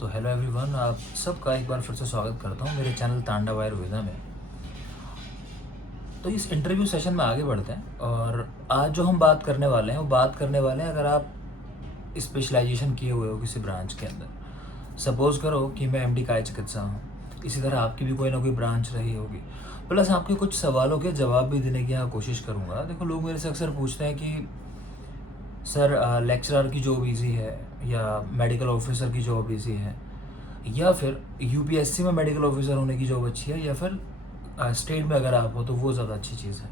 तो hello everyone, आप सबका एक बार फिर से स्वागत करता हूँ मेरे चैनल तांडव आयुर्वेदा में। तो इस इंटरव्यू सेशन में आगे बढ़ते हैं और आज जो हम बात करने वाले हैं वो बात करने वाले हैं अगर आप स्पेशलाइजेशन किए हुए हो किसी ब्रांच के अंदर। सपोज़ करो कि मैं एमडी काय चिकित्सा हूँ, इसी तरह आपकी भी कोई ना कोई ब्रांच रही होगी। प्लस आपके कुछ सवालों के जवाब भी देने की यहाँ कोशिश करूँगा। देखो, लोग मेरे से अक्सर पूछते हैं कि सर लेक्चरर की जॉब ईजी है या मेडिकल ऑफिसर की जॉब ईजी है, या फिर यूपीएससी में मेडिकल ऑफिसर होने की जॉब अच्छी है, या फिर स्टेट में अगर आप हो तो वो ज़्यादा अच्छी चीज़ है।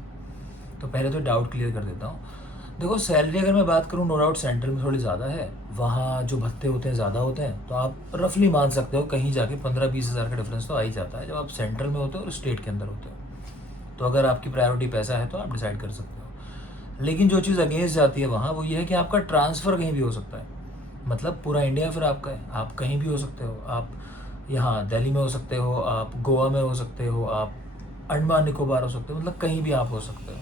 तो पहले तो डाउट क्लियर कर देता हूँ। देखो, सैलरी अगर मैं बात करूँ, नो डाउट सेंटर में थोड़ी ज़्यादा है, वहाँ जो भत्ते होते हैं ज़्यादा होते हैं। तो आप रफली मान सकते हो कहीं जाके 15-20 हज़ार का डिफरेंस तो आ ही जाता है जब आप सेंट्रल में होते हो और स्टेट के अंदर होते हो। तो अगर आपकी प्रायोरिटी पैसा है तो आप डिसाइड कर सकते हो। लेकिन जो चीज़ अगेंस्ट जाती है वहाँ वो ये है कि आपका ट्रांसफ़र कहीं भी हो सकता है। मतलब पूरा इंडिया फिर आपका है, आप कहीं भी हो सकते हो। आप यहाँ दिल्ली में हो सकते हो, आप गोवा में हो सकते हो, आप अंडमान निकोबार हो सकते हो, मतलब कहीं भी आप हो सकते हो।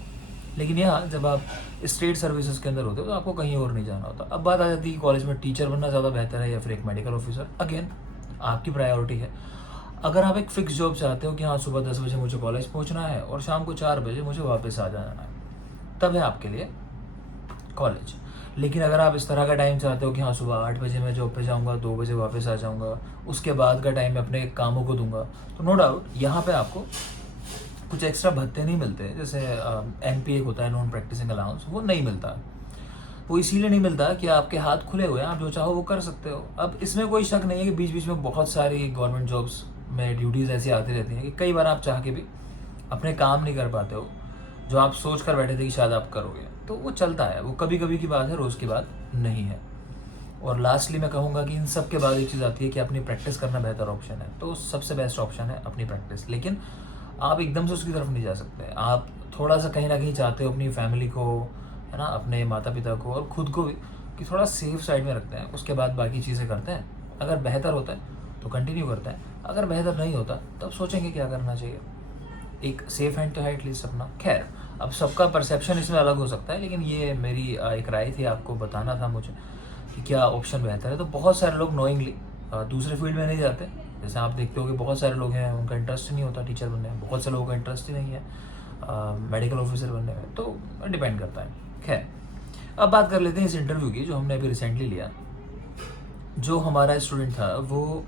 लेकिन यहाँ जब आप स्टेट सर्विसेज के अंदर होते हो तो आपको कहीं और नहीं जाना होता। अब बात आ जाती है कि कॉलेज में टीचर बनना ज़्यादा बेहतर है या फिर एक मेडिकल ऑफिसर। अगेन आपकी प्रायोरिटी है। अगर आप एक फ़िक्स जॉब चाहते हो कि हाँ, सुबह 10 बजे मुझे कॉलेज पहुँचना है और शाम को 4 बजे मुझे वापस आ जाना है, तब है आपके लिए कॉलेज। लेकिन अगर आप इस तरह का टाइम चाहते हो कि हाँ, सुबह 8 बजे मैं जॉब पे जाऊँगा, 2 बजे वापस आ जाऊँगा, उसके बाद का टाइम मैं अपने कामों को दूंगा, तो नो डाउट यहाँ पे आपको कुछ एक्स्ट्रा भत्ते नहीं मिलते। जैसे एनपीए होता है, नॉन प्रैक्टिसिंग अलाउंस, वो नहीं मिलता। वो इसीलिए नहीं मिलता कि आपके हाथ खुले हुए हैं, आप जो चाहो वो कर सकते हो। अब इसमें कोई शक नहीं है कि बीच बीच में बहुत सारी गवर्नमेंट जॉब्स में ड्यूटीज़ ऐसी आती रहती हैं कि कई बार आप चाह के भी अपने काम नहीं कर पाते हो जो आप सोच कर बैठे थे कि शायद आप करोगे। तो वो चलता है, वो कभी कभी की बात है, रोज़ की बात नहीं है। और लास्टली मैं कहूँगा कि इन सब के बाद एक चीज़ आती है कि अपनी प्रैक्टिस करना बेहतर ऑप्शन है। तो सबसे बेस्ट ऑप्शन है अपनी प्रैक्टिस। लेकिन आप एकदम से उसकी तरफ नहीं जा सकते। आप थोड़ा सा कहीं ना कहीं चाहते हो अपनी फैमिली को, है ना, अपने माता पिता को और खुद को भी, कि थोड़ा सेफ साइड में रखते हैं, उसके बाद बाकी चीज़ें करते हैं। अगर बेहतर होता है तो कंटिन्यू करते हैं, अगर बेहतर नहीं होता तब सोचेंगे क्या करना चाहिए। एक सेफ हैंड तो है एटलीस्ट अपना। खैर, अब सबका परसेप्शन इसमें अलग हो सकता है, लेकिन ये मेरी एक राय थी, आपको बताना था मुझे कि क्या ऑप्शन बेहतर है। तो बहुत सारे लोग नोइंगली दूसरे फील्ड में नहीं जाते। जैसे आप देखते हो कि बहुत सारे लोग हैं, उनका इंटरेस्ट नहीं होता टीचर बनने में, बहुत से लोगों का इंटरेस्ट ही नहीं है मेडिकल ऑफिसर बनने में। तो डिपेंड करता है। खैर, अब बात कर लेते हैं इस इंटरव्यू की जो हमने अभी रिसेंटली लिया। जो हमारा स्टूडेंट था वो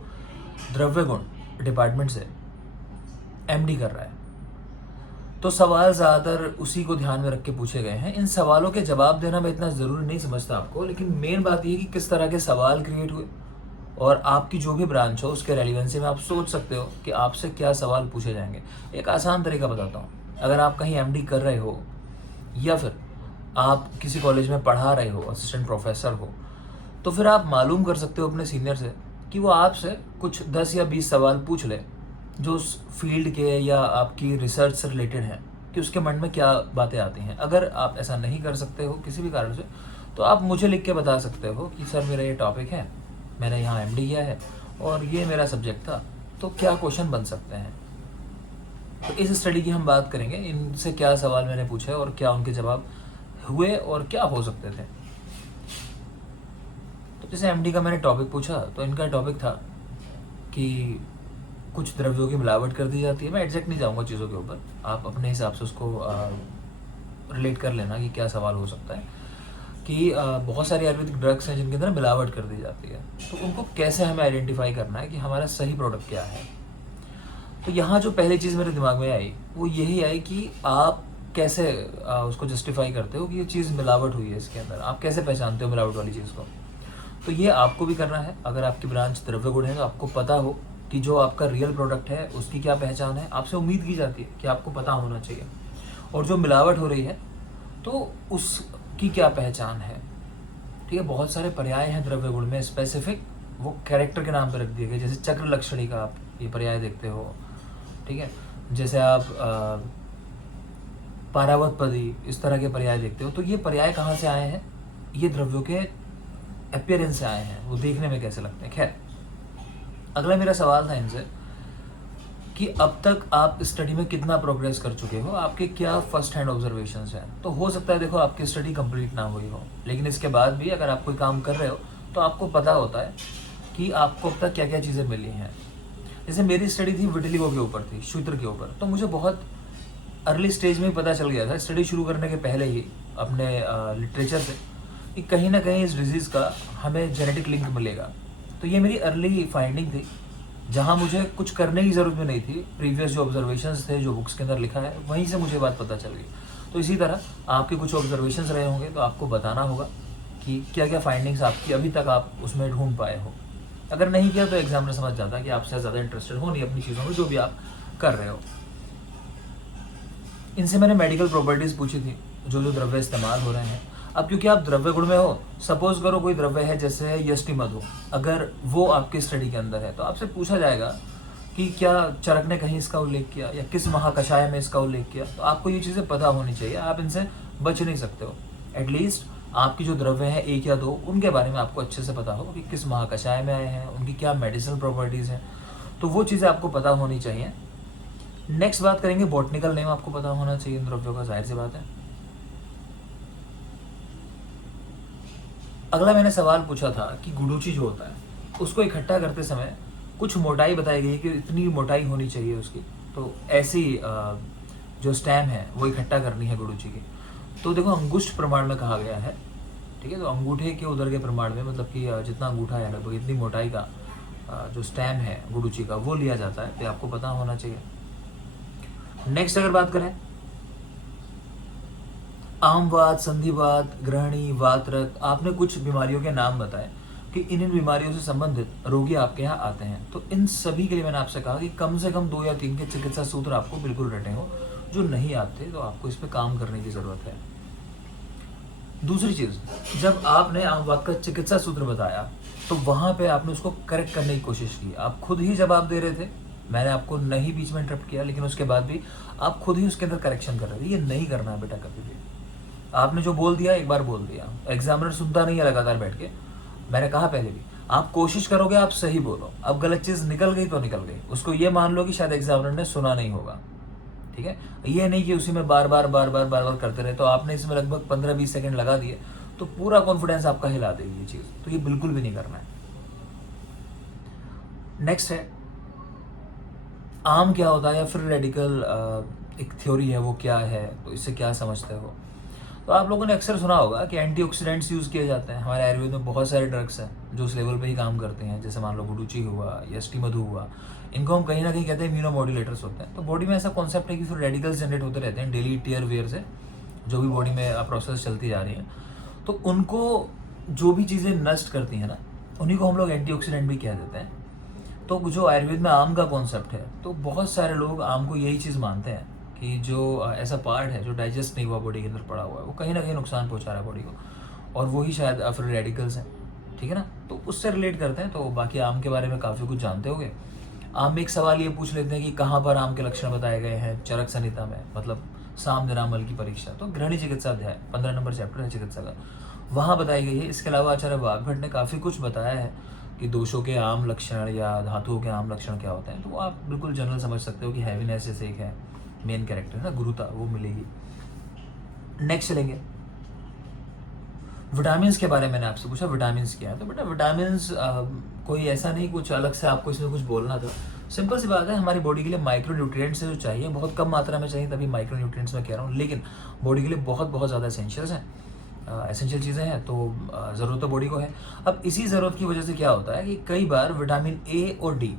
द्रव्य गुण डिपार्टमेंट से एमडी कर रहा है। तो सवाल ज़्यादातर उसी को ध्यान में रख के पूछे गए हैं। इन सवालों के जवाब देना मैं इतना ज़रूरी नहीं समझता आपको, लेकिन मेन बात यह है कि किस तरह के सवाल क्रिएट हुए और आपकी जो भी ब्रांच हो उसके रेलिवेंसी में आप सोच सकते हो कि आपसे क्या सवाल पूछे जाएंगे। एक आसान तरीका बताता हूँ। अगर आप कहीं एमडी कर रहे हो या फिर आप किसी कॉलेज में पढ़ा रहे हो, असिस्टेंट प्रोफेसर हो, तो फिर आप मालूम कर सकते हो अपने सीनियर से कि वो आपसे कुछ 10 या 20 सवाल पूछ ले जो उस फील्ड के या आपकी रिसर्च से रिलेटेड हैं, कि उसके मन में क्या बातें आती हैं। अगर आप ऐसा नहीं कर सकते हो किसी भी कारण से, तो आप मुझे लिख के बता सकते हो कि सर मेरा ये टॉपिक है, मैंने यहाँ एमडी किया है और ये मेरा सब्जेक्ट था, तो क्या क्वेश्चन बन सकते हैं। तो इस स्टडी की हम बात करेंगे, इनसे क्या सवाल मैंने पूछे और क्या उनके जवाब हुए और क्या हो सकते थे। तो जैसे एमडी का मैंने टॉपिक पूछा तो इनका टॉपिक था कि कुछ द्रव्यों की मिलावट कर दी जाती है। मैं एग्जैक्ट नहीं जाऊँगा चीज़ों के ऊपर, आप अपने हिसाब से उसको रिलेट कर लेना कि क्या सवाल हो सकता है। कि बहुत सारी आयुर्वेदिक ड्रग्स हैं जिनके अंदर मिलावट कर दी जाती है, तो उनको कैसे हमें आइडेंटिफाई करना है कि हमारा सही प्रोडक्ट क्या है। तो यहाँ जो पहली चीज़ मेरे दिमाग में आई वो यही आई कि आप कैसे उसको जस्टिफाई करते हो कि ये चीज़ मिलावट हुई है इसके अंदर, आप कैसे पहचानते हो मिलावट वाली चीज़ को। तो ये आपको भी करना है। अगर आपकी ब्रांच द्रव्य गुण है तो आपको पता हो कि जो आपका रियल प्रोडक्ट है उसकी क्या पहचान है। आपसे उम्मीद की जाती है कि आपको पता होना चाहिए। और जो मिलावट हो रही है तो उसकी क्या पहचान है। ठीक है, बहुत सारे पर्याय हैं द्रव्य गुण में, स्पेसिफिक वो कैरेक्टर के नाम पर रख दिए गए। जैसे चक्र लक्षणी का आप ये पर्याय देखते हो, ठीक है, जैसे आप पारावत पदी, इस तरह के पर्याय देखते हो। तो ये पर्याय कहाँ से आए हैं, ये द्रव्यों के अपीयरेंस से आए हैं, वो देखने में कैसे लगते हैं। खैर, अगला मेरा सवाल था इनसे कि अब तक आप स्टडी में कितना प्रोग्रेस कर चुके हो, आपके क्या फर्स्ट हैंड ऑब्जर्वेशंस हैं। तो हो सकता है देखो आपकी स्टडी कंप्लीट ना हुई हो, लेकिन इसके बाद भी अगर आप कोई काम कर रहे हो तो आपको पता होता है कि आपको अब तक क्या क्या चीज़ें मिली हैं। जैसे मेरी स्टडी थी विटिलिगो के ऊपर, थी शूटर के ऊपर, तो मुझे बहुत अर्ली स्टेज में ही पता चल गया था स्टडी शुरू करने के पहले ही अपने लिटरेचर से कि कहीं ना कहीं इस डिजीज़ का हमें जेनेटिक लिंक मिलेगा। तो ये मेरी अर्ली फाइंडिंग थी, जहाँ मुझे कुछ करने की ज़रूरत भी नहीं थी। प्रीवियस जो ऑब्जर्वेशंस थे, जो बुक्स के अंदर लिखा है, वहीं से मुझे बात पता चल गई। तो इसी तरह आपके कुछ ऑब्जर्वेशंस रहे होंगे, तो आपको बताना होगा कि क्या क्या फाइंडिंग्स आपकी अभी तक आप उसमें ढूंढ पाए हो। अगर नहीं किया तो एग्जामिनर समझ जाता है कि आपसे ज़्यादा इंटरेस्टेड हो नहीं अपनी चीज़ों में, जो भी आप कर रहे हो। इनसे मैंने मेडिकल प्रॉपर्टीज़ पूछी थी, जो जो द्रव्य इस्तेमाल हो रहे हैं। अब क्योंकि आप द्रव्य गुण में हो, सपोज करो कोई द्रव्य है जैसे यष्टि मधु, अगर वो आपकी स्टडी के अंदर है तो आपसे पूछा जाएगा कि क्या चरक ने कहीं इसका उल्लेख किया या किस महाकषाय में इसका उल्लेख किया। तो आपको ये चीज़ें पता होनी चाहिए, आप इनसे बच नहीं सकते हो। एटलीस्ट आपकी जो द्रव्य है 1 या 2, उनके बारे में आपको अच्छे से पता हो कि किस महाकषाय में आए हैं, उनकी क्या मेडिसिनल प्रॉपर्टीज़ हैं, तो वो चीज़ें आपको पता होनी चाहिए। नेक्स्ट बात करेंगे बॉटनिकल नेम आपको पता होना चाहिए इन द्रव्यों का, जाहिर सी बात है। अगला मैंने सवाल पूछा था कि गुडुचि जो होता है उसको इकट्ठा करते समय कुछ मोटाई बताई गई है कि इतनी मोटाई होनी चाहिए उसकी, तो ऐसी जो स्टैम है वो इकट्ठा करनी है गुडुचि की। तो देखो अंगुष्ठ प्रमाण में कहा गया है, ठीक है। तो अंगूठे के उधर के प्रमाण में, मतलब कि जितना अंगूठा है लगभग इतनी मोटाई का जो स्टैम है गुडुचि का वो लिया जाता है, तो आपको पता होना चाहिए। नेक्स्ट अगर बात करें आमवात, संधिवात, ग्रहणी, वातरक, आपने कुछ बीमारियों के नाम बताए कि इन बीमारियों से संबंधित रोगी आपके यहाँ आते हैं। तो इन सभी के लिए मैंने आपसे कहा कि कम से कम 2 या 3 के चिकित्सा सूत्र आपको बिल्कुल रटे हो। जो नहीं आते तो आपको इस पर काम करने की ज़रूरत है। दूसरी चीज़, जब आपने आमवात का चिकित्सा सूत्र बताया तो वहाँ पे आपने उसको करेक्ट करने की कोशिश की। आप खुद ही जवाब दे रहे थे, मैंने आपको नहीं बीच में इंटरप्ट किया, लेकिन उसके बाद भी आप खुद ही उसके अंदर करेक्शन कर रहे थे। ये नहीं करना है बेटा कभी भी। आपने जो बोल दिया एक बार बोल दिया, एग्जामिनर सुनता नहीं है लगातार बैठ के। मैंने कहा पहले भी, आप कोशिश करोगे आप सही बोलो। अब गलत चीज़ निकल गई तो निकल गई, उसको ये मान लो कि शायद एग्जामिनर ने सुना नहीं होगा, ठीक है। ये नहीं कि उसी में बार बार करते रहे। तो आपने इसमें लगभग 15-20 सेकंड लगा दिए तो पूरा कॉन्फिडेंस आपका हिला देगी ये चीज़, तो ये बिल्कुल भी नहीं करना है। नेक्स्ट है आम क्या होता है, या फिर रेडिकल एक थ्योरी है वो क्या है, तो इससे क्या समझते हो। तो आप लोगों ने अक्सर सुना होगा कि एंटीऑक्सीडेंट्स यूज़ किए जाते हैं। हमारे आयुर्वेद में बहुत सारे ड्रग्स हैं जो उस लेवल पे ही काम करते हैं, जैसे मान लो गुडुचि हुआ, यष्टि मधु हुआ, इनको हम कहीं ना कहीं कहते हैं इम्यूनोमॉड्यूलेटर्स होते हैं। तो बॉडी में ऐसा कॉन्सेप्ट है कि फिर रेडिकल्स जनरेट होते रहते हैं डेली टीयर वेयर से, जो भी बॉडी में प्रोसेस चलती जा रही है। तो उनको जो भी चीज़ें नष्ट करती हैं ना, उन्हीं को हम लोग एंटीऑक्सीडेंट भी कह देते हैं। तो जो आयुर्वेद में आम का कॉन्सेप्ट है, तो बहुत सारे लोग आम को यही चीज़ मानते हैं कि जो ऐसा पार्ट है जो डाइजेस्ट नहीं हुआ बॉडी के अंदर पड़ा हुआ है, वो कहीं ना कहीं नुकसान पहुंचा रहा है बॉडी को, और वही शायद फिर रेडिकल्स हैं, ठीक है ना। तो उससे रिलेट करते हैं। तो बाकी आम के बारे में काफ़ी कुछ जानते होंगे। आम में एक सवाल ये पूछ लेते हैं कि कहाँ पर आम के लक्षण बताए गए हैं चरक संहिता में, मतलब साम दिनामल की परीक्षा। तो गृहिणी चिकित्सा अध्याय 15 नंबर चैप्टर है चिकित्सा का, वहाँ बताई गई है। इसके अलावा आचार्य वाघभट ने काफ़ी कुछ बताया है कि दोषों के आम लक्षण या धातुओं के आम लक्षण क्या होते हैं। तो वो आप बिल्कुल जनरल समझ सकते हो कि हैवीनेस जैसे एक है मेन कैरेक्टर है ना, गुरुता, वो मिलेगी। नेक्स्ट चलेंगे विटामिन के बारे में। मैंने आपसे पूछा विटामिन क्या है, तो बेटा विटामिन कोई ऐसा नहीं कुछ अलग से आपको इसमें कुछ बोलना था। सिंपल सी बात है, हमारी बॉडी के लिए माइक्रो न्यूट्रिएंट्स जो चाहिए बहुत कम मात्रा में चाहिए, तभी माइक्रो न्यूट्रिएंट्स मैं कह रहा हूँ, लेकिन बॉडी के लिए बहुत बहुत ज़्यादा एसेंशियल्स हैं, एसेंशियल चीज़ें हैं। तो ज़रूरत तो बॉडी को है। अब इसी ज़रूरत की वजह से क्या होता है कि कई बार विटामिन ए और डी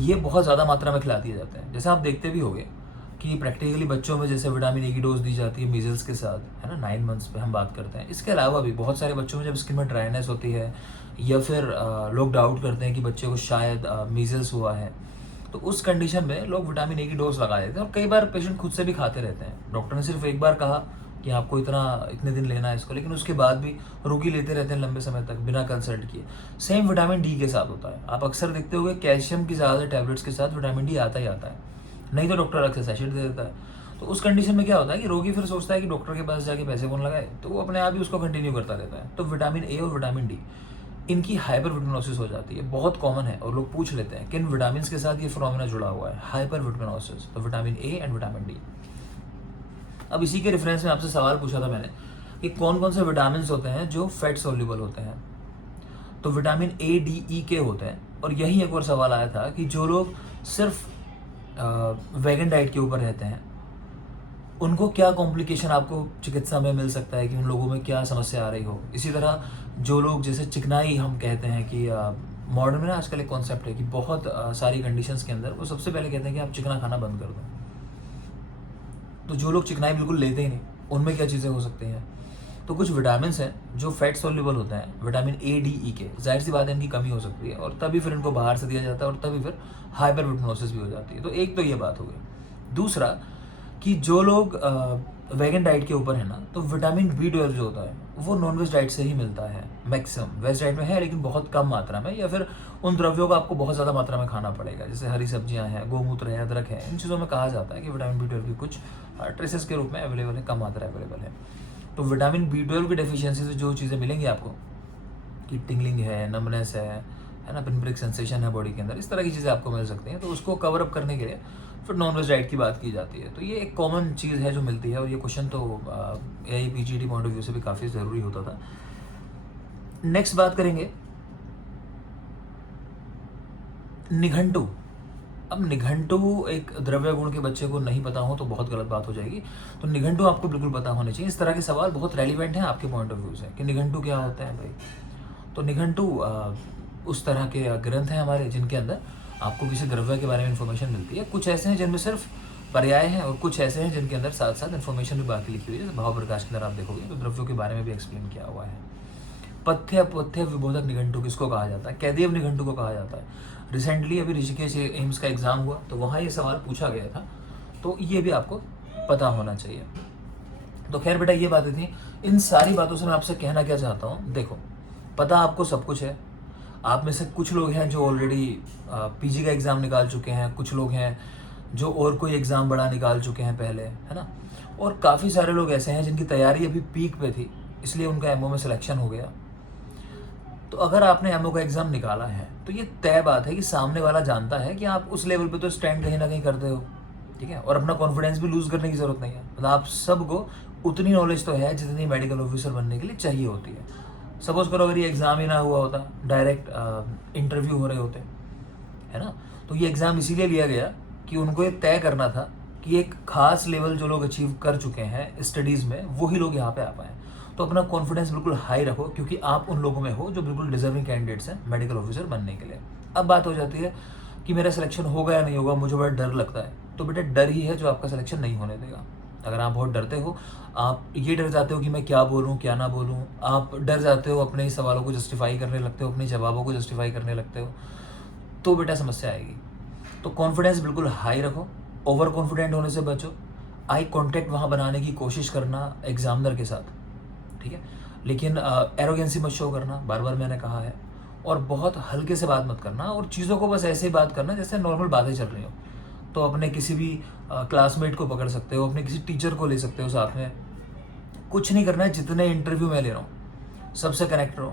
ये बहुत ज़्यादा मात्रा में खिला दिए जाते हैं। जैसे आप देखते भी होंगे कि प्रैक्टिकली बच्चों में जैसे विटामिन ए की डोज दी जाती है मीजल्स के साथ, है ना, 9 मंथ्स पे हम बात करते हैं। इसके अलावा भी बहुत सारे बच्चों में जब स्किन में ड्राइनेस होती है, या फिर लोग डाउट करते हैं कि बच्चे को शायद मीजल्स हुआ है, तो उस कंडीशन में लोग विटामिन ए की डोज लगा देते हैं। और कई बार पेशेंट खुद से भी खाते रहते हैं। डॉक्टर ने सिर्फ एक बार कहा कि आपको इतने दिन लेना है इसको, लेकिन उसके बाद भी रोगी लेते रहते हैं लंबे समय तक बिना कंसल्ट किए। सेम विटामिन डी के साथ होता है। आप अक्सर देखते होंगे कैल्शियम की ज़्यादा टैबलेट्स के साथ विटामिन डी आता ही आता है, नहीं तो डॉक्टर अलग से सैचेट दे देता है। तो उस कंडीशन में क्या होता है कि रोगी फिर सोचता है कि डॉक्टर के पास जाके पैसे कौन लगाए, तो वो अपने आप ही उसको कंटिन्यू करता रहता है। तो विटामिन ए और विटामिन डी इनकी हाइपर विटामिनोसिस हो जाती है, बहुत कॉमन है। और लोग पूछ लेते हैं किन विटामिन के साथ ये फिनोमेना जुड़ा हुआ है, हाइपर विटामिनोसिस। तो vitamin A and vitamin D. अब इसी के रेफरेंस में आपसे सवाल पूछा था मैंने कि कौन कौन से विटामिन होते हैं जो फैट सोल्यूबल होते हैं। तो विटामिन ए, डी, ई के होते हैं। और यही एक और सवाल आया था कि जो लोग सिर्फ वेगन डाइट के ऊपर रहते हैं उनको क्या कॉम्प्लिकेशन आपको चिकित्सा में मिल सकता है, कि उन लोगों में क्या समस्या आ रही हो। इसी तरह जो लोग जैसे चिकनाई हम कहते हैं कि मॉडर्न में ना आजकल एक कॉन्सेप्ट है कि बहुत सारी कंडीशंस के अंदर वो सबसे पहले कहते हैं कि आप चिकना खाना बंद कर दो। तो जो लोग चिकनाई बिल्कुल लेते ही नहीं उनमें क्या चीज़ें हो सकती हैं। तो कुछ विटामिन हैं जो फैट सोल्यूबल होते हैं, विटामिन ए, डी, ई के। जाहिर सी बात है इनकी कमी हो सकती है और तभी फिर इनको बाहर से दिया जाता है और तभी फिर हाइपरविटामिनोसिस भी हो जाती है। तो एक तो ये बात हो गई। दूसरा कि जो लोग वेगन डाइट के ऊपर है ना, तो विटामिन B12 जो होता है वो नॉनवेज डाइट से ही मिलता है मैक्सिमम। वेज डाइट में है लेकिन बहुत कम मात्रा में, या फिर उन द्रव्यों को आपको बहुत ज़्यादा मात्रा में खाना पड़ेगा, जैसे हरी सब्जियां हैं, गोमूत्र है, अदरक है। इन चीज़ों में कहा जाता है कि विटामिन B12 की कुछ ट्रेसेस के रूप में अवेलेबल है, कम मात्रा अवेलेबल है। तो विटामिन B12 की डेफिशिएंसी से जो चीज़ें मिलेंगी आपको कि टिंगलिंग है, नमनेस है ना, पिनप्रिक सेंसेशन है बॉडी के अंदर, इस तरह की चीज़ें आपको मिल सकती हैं। तो उसको कवर अप करने के लिए फिर नॉन वेज डाइट की बात की जाती है। तो ये एक कॉमन चीज़ है जो मिलती है और ये क्वेश्चन तो AIPGT पॉइंट ऑफ व्यू से भी काफ़ी ज़रूरी होता था। नेक्स्ट बात करेंगे निघंटू। अब निघंटू एक द्रव्य गुण के बच्चे को नहीं पता हो तो बहुत गलत बात हो जाएगी। तो निघंटू आपको बिल्कुल पता होने चाहिए। इस तरह के सवाल बहुत रेलिवेंट हैं आपके पॉइंट ऑफ व्यू से कि निघंटू क्या होता है भाई। तो निघंटू उस तरह के ग्रंथ हैं हमारे जिनके अंदर आपको किसी द्रव्य के बारे में इन्फॉर्मेशन मिलती है। कुछ ऐसे हैं जिनमें सिर्फ पर्याय हैं और कुछ ऐसे हैं जिनके अंदर साथ साथ इन्फॉर्मेशन भी बाकी लिखी हुई है। जैसे भाव प्रकाश के अंदर आप देखोगे तो द्रव्यों के बारे में भी एक्सप्लेन किया हुआ है। पथ्य अपथ्य विबोधक निघंटू किसको कहा जाता है? कैदेव निघंटू को कहा जाता है। रिसेंटली अभी ऋषिकेश एम्स का एग्जाम हुआ तो वहाँ ये सवाल पूछा गया था, तो ये भी आपको पता होना चाहिए। तो खैर बेटा ये बातें थी। इन सारी बातों से मैं आपसे कहना क्या चाहता हूँ, देखो पता आपको सब कुछ है। आप में से कुछ लोग हैं जो ऑलरेडी PG का एग्ज़ाम निकाल चुके हैं, कुछ लोग हैं जो और कोई एग्ज़ाम बड़ा निकाल चुके हैं पहले, है ना। और काफ़ी सारे लोग ऐसे हैं जिनकी तैयारी अभी पीक पे थी, इसलिए उनका MO में सिलेक्शन हो गया। तो अगर आपने MO का एग्ज़ाम निकाला है तो ये तय बात है कि सामने वाला जानता है कि आप उस लेवल पे तो स्टैंड कहीं ना कहीं करते हो, ठीक है। और अपना कॉन्फिडेंस भी लूज़ करने की ज़रूरत नहीं है। मतलब आप सबको उतनी नॉलेज तो है जितनी मेडिकल ऑफिसर बनने के लिए चाहिए होती है। सपोज करो अगर ये एग्ज़ाम ही ना हुआ होता, डायरेक्ट इंटरव्यू हो रहे होते, है ना। तो ये एग्ज़ाम इसीलिए लिया गया कि उनको ये तय करना था कि एक खास लेवल जो लोग अचीव कर चुके हैं स्टडीज़ में वही लोग यहाँ पे आ पाएँ। तो अपना कॉन्फिडेंस बिल्कुल हाई रखो क्योंकि आप उन लोगों में हो जो बिल्कुल डिजर्विंग कैंडिडेट्स हैं मेडिकल ऑफिसर बनने के लिए। अब बात हो जाती है कि मेरा सिलेक्शन होगा या नहीं होगा, मुझे बड़ा डर लगता है। तो बेटा डर ही है जो आपका सिलेक्शन नहीं होने देगा। अगर आप बहुत डरते हो, आप ये डर जाते हो कि मैं क्या बोलूँ क्या ना बोलूँ, आप डर जाते हो, अपने सवालों को जस्टिफाई करने लगते हो, अपने जवाबों को जस्टिफाई करने लगते हो, तो बेटा समस्या आएगी। तो कॉन्फिडेंस बिल्कुल हाई रखो, ओवर कॉन्फिडेंट होने से बचो, आई कॉन्टैक्ट वहाँ बनाने की कोशिश करना एग्जामिनर के साथ, ठीक है। लेकिन एरोगेंसी मत शो करना, बार बार मैंने कहा है। और बहुत हल्के से बात मत करना और चीज़ों को बस ऐसे ही बात करना जैसे नॉर्मल बातें चल रही हो। तो अपने किसी भी क्लासमेट को पकड़ सकते हो, अपने किसी टीचर को ले सकते हो साथ में। कुछ नहीं करना है, जितने इंटरव्यू मैं ले रहा हूँ सबसे कनेक्ट रहो,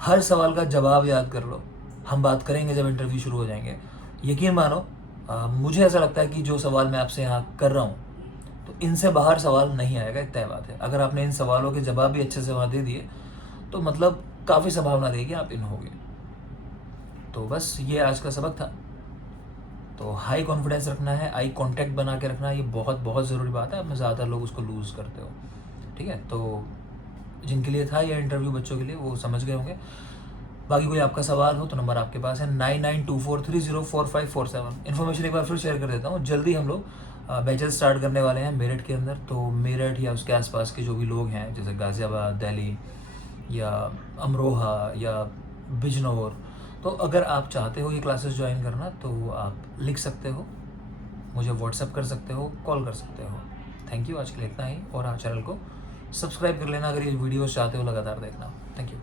हर सवाल का जवाब याद कर लो। हम बात करेंगे जब इंटरव्यू शुरू हो जाएंगे। यकीन मानो मुझे ऐसा लगता है कि जो सवाल मैं आपसे यहाँ कर रहा हूँ तो इनसे बाहर सवाल नहीं आएगा, एक तय बात है। अगर आपने इन सवालों के जवाब भी अच्छे से वहाँ दे दिए तो मतलब काफ़ी संभावना रहेगी आप इन होगे। तो बस ये आज का सबक था। तो हाई कॉन्फिडेंस रखना है, आई कांटेक्ट बना के रखना है, ये बहुत बहुत ज़रूरी बात है। अब में ज़्यादातर लोग उसको लूज़ करते हो, ठीक है। तो जिनके लिए था ये इंटरव्यू बच्चों के लिए वो समझ गए होंगे। बाकी कोई आपका सवाल हो तो नंबर आपके पास है 9924304547। इन्फॉर्मेशन एक बार फिर शेयर कर देता हूँ। जल्दी हम लोग बैचेस स्टार्ट करने वाले हैं मेरठ के अंदर। तो मेरठ या उसके आसपास के जो भी लोग हैं जैसे गाज़ियाबाद, दिल्ली या अमरोहा या बिजनौर, तो अगर आप चाहते हो ये क्लासेस ज्वाइन करना तो आप लिख सकते हो, मुझे व्हाट्सअप कर सकते हो, कॉल कर सकते हो। थैंक यू, आज के लिए इतना ही। और आप चैनल को सब्सक्राइब कर लेना अगर ये वीडियोस चाहते हो लगातार देखना। Thank you.